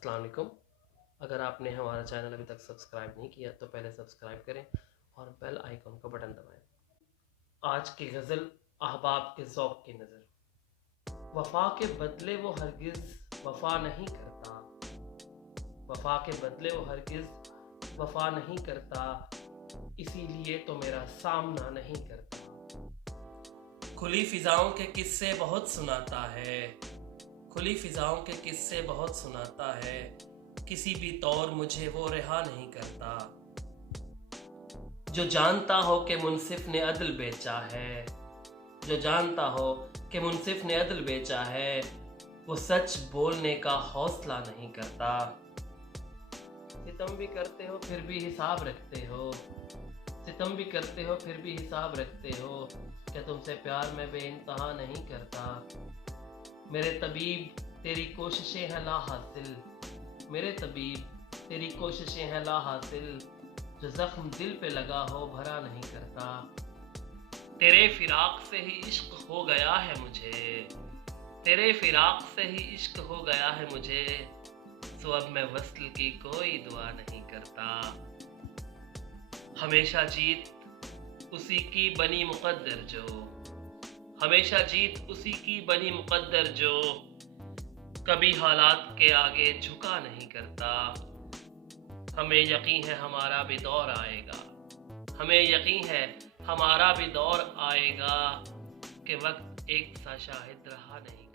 अस्सलाम वालेकुम। अगर आपने हमारा चैनल अभी तक सब्सक्राइब नहीं किया तो पहले सब्सक्राइब करें और बेल आइकन का बटन दबाएं। आज की गज़ल अहबाब के ज़ौक़ की नज़र। वफ़ा के बदले वो हरगिज़ वफ़ा नहीं करता, वफ़ा के बदले वो हरगिज़ वफ़ा नहीं करता, इसीलिए तो मेरा सामना नहीं करता। खुली फ़िज़ाओं के किस्से बहुत सुनाता है, खुली फ़िज़ाओं के किस्से बहुत सुनाता है, किसी भी तौर मुझे वो रिहा नहीं करता। जो जानता हो कि मुनसिफ ने अदल बेचा है, जो जानता हो कि मुनसिफ ने अदल बेचा है, वो सच बोलने का हौसला नहीं करता। सितम भी करते हो फिर भी हिसाब रखते हो, सितम भी करते हो फिर भी हिसाब रखते हो, क्या तुमसे प्यार मैं बेइंतहा नहीं करता। मेरे तबीब तेरी कोशिशें हैं ला हासिल, मेरे तबीब तेरी कोशिशें हैं ला हासिल, जो ज़ख्म दिल पे लगा हो भरा नहीं करता। तेरे फिराक से ही इश्क हो गया है मुझे, तेरे फिराक से ही इश्क हो गया है मुझे, सो अब मैं वस्ल की कोई दुआ नहीं करता। हमेशा जीत उसी की बनी मुक़द्दर जो, हमेशा जीत उसी की बनी मुक़द्दर जो कभी हालात के आगे झुका नहीं करता। हमें यकीन है हमारा भी दौर आएगा, हमें यकीन है हमारा भी दौर आएगा, कि वक्त एक सा शाहिद रहा नहीं।